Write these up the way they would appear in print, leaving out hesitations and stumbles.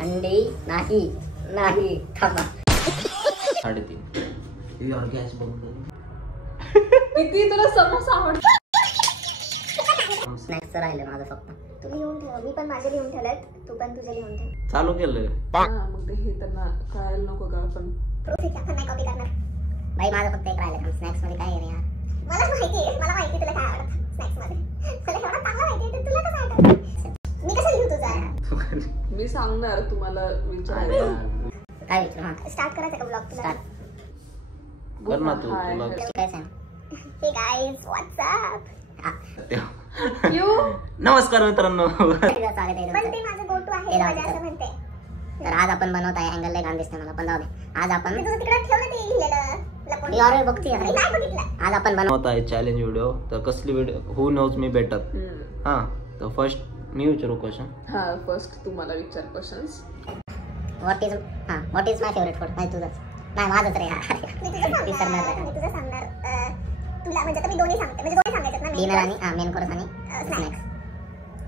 अंडी नाही नाही थांबा 3.5 और गॅस बंद किती तुला समोसा आवडतो? स्नॅक्स राहिले माझं फक्त. तू लिहून ठेव, मी पण माझे लिहून ठेवलेत, तू पण तुझे लिहून ठेव. चालू केलं मग ते हे त्यांना कळायला नको का आपण प्रूफ आहे की आपण नाही कॉपी करणार. बाई माझं फक्त एक राहिलं. स्नॅक्स मध्ये काय आहे रे यार? मला माहिती आहे तुला काय आवडतं स्नॅक्स मध्ये. तुला एवढं चांगलं माहिती आहे, तुला कसं आठवतं? मी कसं लिहू तुझा? मी सांगणार तुम्हाला विचारायला. काय विचार? हा स्टार्ट करायचं का ब्लॉग तुला? कर ना तू हाय, तुला हॅलो. काय सांग? हे गाईज व्हॉट्सअप. नमस्कार मित्रांनो स्वागत आहे पण तुमचं. ते माझं गो टू आहे, ते राहू माझं दे. असं म्हणते. तर आज आपण बनवत आहे अँगल लय घाण दिसते मला पण जाऊ दे. आज आपण मी तुझं तिकडे ठेव ना ते लिहिलेलं लपवून. मी ऑलरेडी बघते मी नाही बघितलं. आज आपण बनवत आहे चॅलेंज व्हिडिओ. तर कसली व्हिडिओ हु नोज मी बेटर. हा तर फर्स्ट मी विचारू क्वेश्चन. हा फर्स्ट तुम्हाला विचार questions. What is my favourite food? नाही तुझंच नाही माझंच रे यार. मी तुझं सांगणार. तुला म्हणजे आता मी दोन्ही सांगते, म्हणजे दोन्ही सांगायचं ना. डिनर आणि मेन कोर्स आणि स्नॅक्स.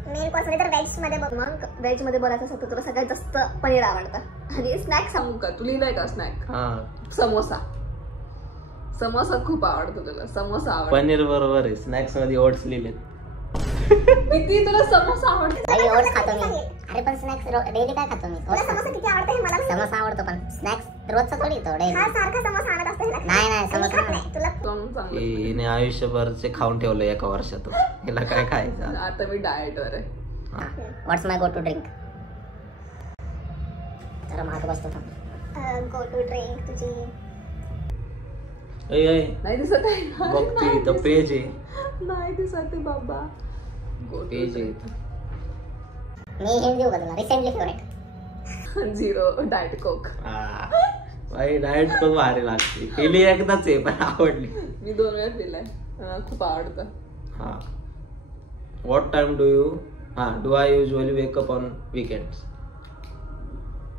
मेन कोर्स मध्ये तर व्हेज मध्ये बघ. मग व्हेज मध्ये बोलायचं असेल तर तुला सगळ्यात जास्त पनीर आवडतं आणि स्नॅक सांगू का? तू लिहिलंय का स्नॅक? समोसा. समोसा खूप आवडतो तुला. समोसा आवडतो. पनीर बरोबर आहे. स्नॅक्स मध्ये ओट्स लिहिलेत. किती तुला समोसा आवडतो? काही ओट्स खातो मी. अरे पण स्नॅक्स डेली काय खातो मी? तुला समोसा किती आवडतं हे मला माहिती. समोसा आवडतो पण स्नॅक्स रोजचा थोडी तो डेली. हा सारखा समोसा आणत असतो ह्याला. नाही समोसा नाही. तुला चांगलं. हिने आयुष्यभरचे खाऊन ठेवलं एका वर्षातून. हिला काय खायचं? आता मी डाएट वर आहे. व्हॉट्स माय गो टू ड्रिंक? जरा माग बसतो थांब. गो टू ड्रिंक तुझी. नाही दिसत आहे. बघती तर पेज आहे. नाही दिसत आहे बाबा. पेज आहे. मी हिंट देऊ का तुला? रिसेंटली फेवरेट 0 डाएट कोक. बाई डाएट पण भारी लागते. केली एकदाच आहे पण आवडली. मी 2 वेळा पिलाय. खूप आवडतं. हा what time do I usually wake up on weekends?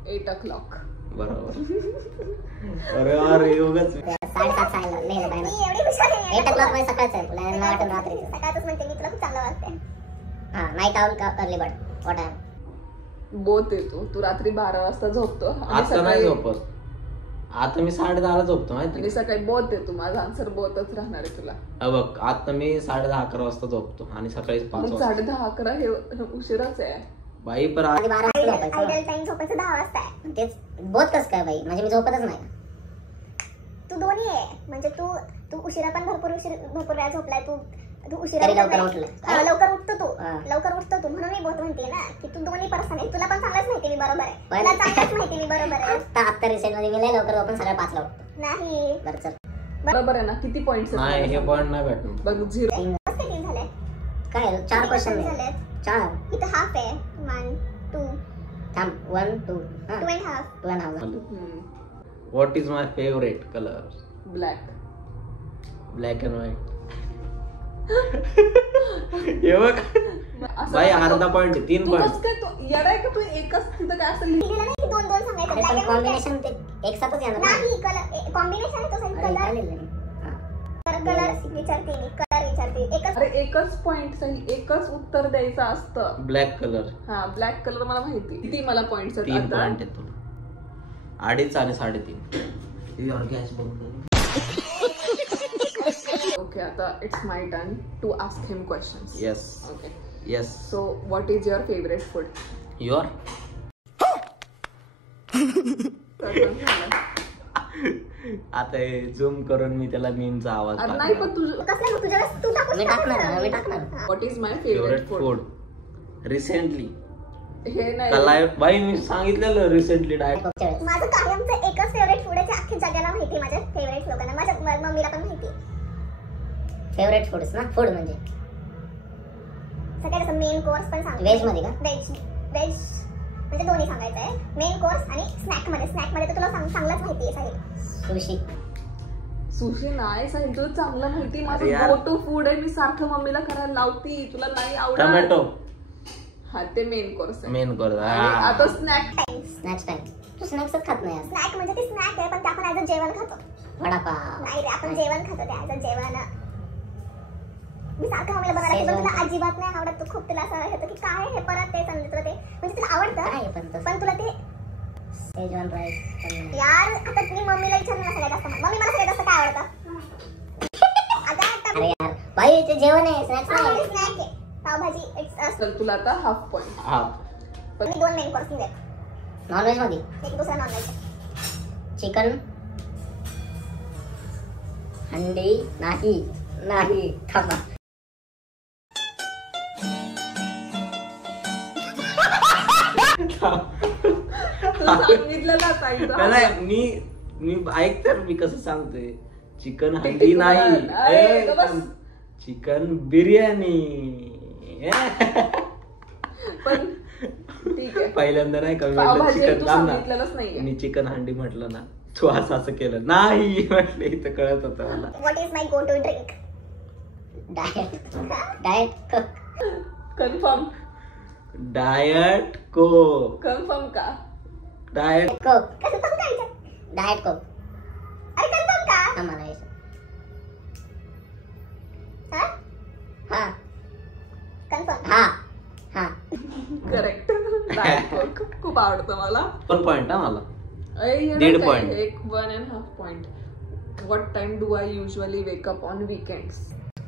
8 o'clock. बरोबर. अरे योगच 7:30 सांगितलं लिहिलं बाय. मी एवढी हुशार आहे. 8 o'clock मध्ये सकाळचं आहे. तुला मला वाटतं रात्री. सकाळच म्हणते मी तुला खूप चांगलं वाटते. हा नाईट आउल का अर्ली बर्ड? What time? बोत येतो. तू रात्री 12 वाजता झोपतो आणि आता नाही झोपत. आता मी 10:30 झोपतो माहिती. आणि सकाळी बोत येतो. माझा आन्सर बोतच राहणार आहे तुला. बघ आता मी 10:30-11 वाजता झोपतो आणि सकाळी 5 वाजता. 10:30-11 हे उशिराच आहे. बाई पण आधी 12 वाजता झोपायचं. आयडल टाइम झोपायचं 10 वाजता आहे. तेच बोत कसं काय बाई? म्हणजे मी झोपतच नाही. तू दोन्ही आहे. म्हणजे तू उशिरा पण भरपूर वेळा झोपलाय. तू उशिरा तरी लवकर उठलं. लवकर उठतो तू. हा. लवकर उठतो तू म्हणून मी बोत म्हणते ना की तू दोन्ही पर्सन आहे. तुला पण चांगलंच माहिती मी बरोबर आहे. पण- तुला चांगलंच माहिती मी बरोबर आहे. आता रिसेंट मध्ये मी लय लवकर झोपून सकाळी 5 ला उठतो. नाही बरं चल. बरोबर आहे ना? किती पॉइंट्स नाही हे पॉइंट नाही भेटणार. बघ 0. कसं काय 3 झाले? काय 4 क्वेश्चन झालेत. 4 इथं हाफ आहे. 1 2 थांब 1 2 2 and half. 2.5. What is my favourite colour? Black. Black and white. हे बघ बाई अर्धा पॉइंट 3 तू पॉइंट. कसं काय तू येडा आहे का? तू एकच तिथं काय असं लिहिलं? लिहिलेलं नाही की 2 सांगायचं. अरे पण कॉम्बिनेशन ते एक साथच येणार ना. नाही कलर कॉम्बिनेशन आहे तो सही. अरे काय कलर लिहिलं मी? हा. कलर विचारते मी. कलर विचारते. एकच अरे एकच पॉइंट सही. एकच उत्तर द्यायचं असतं. Black colour. हा ब्लॅक कलर मला माहिती. किती मला पॉइंट्स 3 आहेत पॉइंट आता? आहेत तुला. 2.5 आणि 3.5. और गॅस बंद कर. ओके आता it's my turn to ask him questions. Yes okay yes. So what is your favourite food? Your आता हे झूम करून मी त्याला मीमचा आवाज अरे नाही पण तुझं कसलं तुझ्या वेळेस तू टाकून मी टाकणार. What is my favourite favourite food food? Recently हे नाही कलाय बाई मी सांगितलेलं रिसेंटली डाएट. माझं कायमचं एकच फेवरेट फूड आहे जे अख्ख्या जगाला माहिती. माझ्या फेवरेट लोकांना, माझ्या मम्मीला पण माहिती. फेवरेट फूड्स ना? फूड म्हणजे सगळ्यात असं मेन कोर्स पण सांग. व्हेज मध्ये का? व्हेज म्हणजे दोन्ही सांगायचं आहे. मेन कोर्स आणि स्नॅक मध्ये तर तुला चांगलंच माहिती आहे साहिल. सुशी. सुशी नाही साहिल तुला चांगलं माहिती. अरे माझं यार. गो टू फूड आहे. मी सारखं मम्मीला करायला लावती. तुला नाही आवडत. टोमॅटो. हा ते मेन कोर्स आहे. Main course. आणि आता स्नॅक स्नॅक्स टाइम. तू स्नॅक्सच खात नाही यार. स्नॅक म्हणजे ते स्नॅक आहे पण ते आपण ऍज अ जेवण खातो. वडापाव. नाही रे आपण जेवण खातो ते ऍज अ जेवण. मी सारखं मम्मीला बनवायला पण तुला अजिबात नाही आवडत. तू खूप तुला असं होतं की काय हे परत ते सांगितलं तुला ते म्हणजे तुला आवडतं पण तुला ते शेजवान राईस यार आता मी मम्मीला विचारलं ना सगळ्यात जास्त मम्मी मला सगळ्यात जास्त काय आवडतं. अरे यार भाई ते जेवण आहे स्नॅक्स नाही. स्नॅक आहे पावभाजी इट्स तर तुला आता हाफ पॉइंट. हाफ. मी 2 मेन कोर्स दिलेत. नॉनव्हेज मध्ये एक दुसरा नॉनव्हेज चिकन अंडी नाही थांबा. सांगितलं ना ताईला. नाही मी ऐक तर मी कसं सांगतोय. चिकन हंडी नाही, अरे, गप्प बस. चिकन बिर्याणी. पण ठीक आहे. पहिल्यांदा नाही का मी म्हटलं पावभाजी चिकन तू लांब सांगितलेलंच नाहीये. मी चिकन हंडी म्हटलं ना, तू असं केलं नाही म्हटलं. इथं कळत होतं मला. What is my go to drink. Diet confirm diet Coke. Confirm का? डायट कोक कन्फर्म काय डाएट कोक अरे कन्फर्म का आम्हाला हा हा कन्फर्म हा हा करेक्ट. खूप आवडतं मला. 1 पॉइंट हा मला. अय, 1.5 काय? point. एक 1.5 point. What time do I usually wake up on weekends?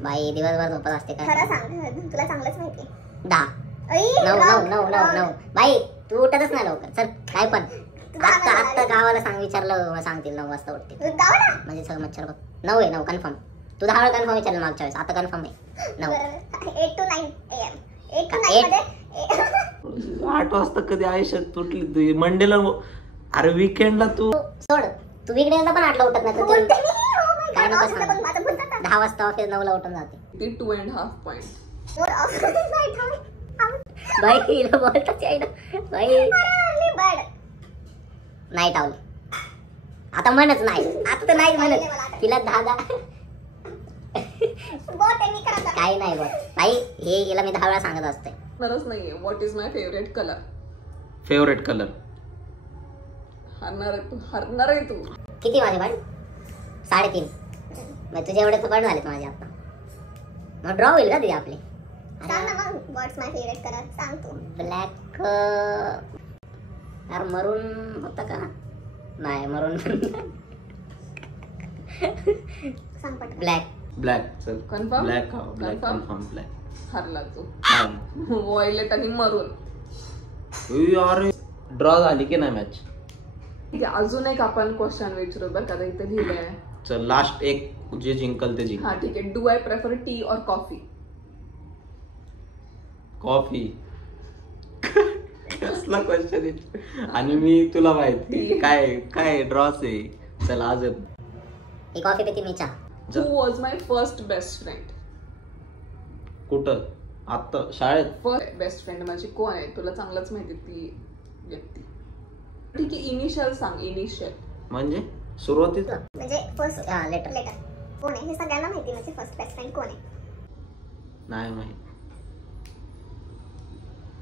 बाई दिवसभर झोपत असते काय. खरं सांग तुला चांगलंच माहिती 10 9 बाई तू उठतच नाही लवकर. चल काय पण आता गावाला विचारलं सांगतील 9 वाजता उठते गावाला म्हणजे सगळं मच्छर बघ. 9 आहे 9 कन्फर्म. तू 10 वेळा कन्फर्म विचारलं मागच्या वेळेस. आता कन्फर्म आहे 9. 8 to 9 AM 8 to 9 8. मध्ये 8 वाजता कधी आयुष्यात तुटली तू मंडेला. अरे वीकेंडला तू सोड तू विकडेला पण 8ला उठत नाही. बोलते तू मी oh my काय God, नको office ला सांगू. पण माझं बोलतात ना. 10 वाजता ऑफिस 9ला उठून जाते. ती 2.5 point. More office नाही थांब. बाई हिला बोलताच येईना बाई. Early bird. नाही टावली आता म्हणच नाही. आता तर नाही म्हणत तिला 10 बोट आहे मी करत आहे. काही नाही बघ बाई. हे हिला मी 10 वेळा सांगत असते. नरच नाहीये. What is my favorite color? Favourite colour. हरणार आहे तू. किती माझे पण 3.5 मग तुझे एवढे तर पण झालेत माझे आता. मग ड्रॉ होईल का तुझे आपले. सांग ना मग व्हॉट्स माय फेवरेट कलर सांग तू. ब्लॅक यार मरून होतं का. नाही मरून सांग पटकन. ब्लॅक चल. Confirm? ब्लॅक हा ब्लॅक Confirm? Confirm black. हरला तू. हा. वॉयलेट आणि मरून. अरे ड्रॉ झाली की नाही मॅच. ठीक आहे. अजून एक आपण क्वेश्चन विचारू बरं का. इथे लिहिलंय. चल लास्ट एक जे जिंकल ते जिंकल. हा ठीक आहे. डू आय प्रेफर टी और कॉफी? कॉफी. कसला क्वेश्चन आहे. आणि मी तुला माहिती काय काय ड्रॉच आहे. चल आज ही कॉफी पिती मी चहा. Who was my first best friend? कुठं आता शाळेत. फर्स्ट बेस्ट फ्रेंड माझी कोण आहे तुला चांगलंच माहिती ती व्यक्ती. ठीक आहे. इनिशियल सांग. इनिशियल म्हणजे सुरुवातीचा. म्हणजे फर्स्ट लेटर लेटर कोण आहे हे सगळ्यांना माहिती. म्हणजे फर्स्ट बेस्ट फ्रेंड कोण आहे नाही माहिती.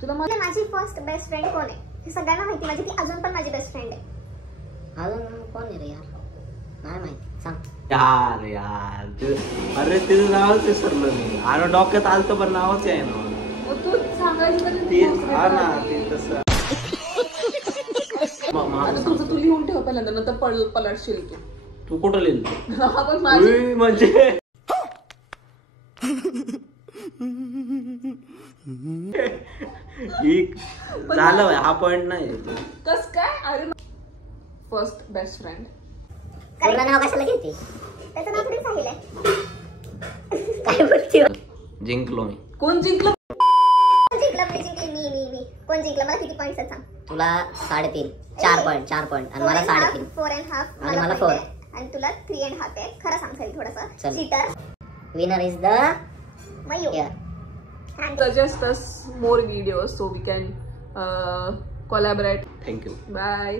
तुला म्हणजे माझी फर्स्ट बेस्ट फ्रेंड कोण आहे हे सगळ्यांना माहिती. माझी ती अजून पण माझी बेस्ट फ्रेंड आहे. अजून कोण आहे रे यार नाही माहिती सांग. यार अरे तिचं नावच विसरलो मी. अरे डोक्यात आलतं पण नावच आहे ना. मग तू सांगायचं तरी ते तू हा ना ते तसं. आता तुझं तू लिहून ठेव पहिल्यांदा नंतर पलटशील तू. तू कुठं लिहिलं. आपण माझी म्हणजे झालं हा पॉइंट नाही. कस काय. अरे फर्स्ट बेस्ट फ्रेंड. पूर्ण नाव कशाला घेते. त्याचं नाव थोडी सांगितलंय. काय बोलते. जिंकलो मी. कोण जिंकलं. कोण जिंकलं मी जिंकली मी कोण जिंकलं मला किती पॉईंट्स सांग. तुला 3.5 4 पॉइंट आणि मला 3.5 4.5 आणि मला 4 आणि तुला 3.5 आहे. खरं सांग सही थोडंसं चल. Cheater winner is the mu. suggest us more videos so we can collaborate. Thank you. Bye.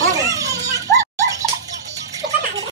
Thanks.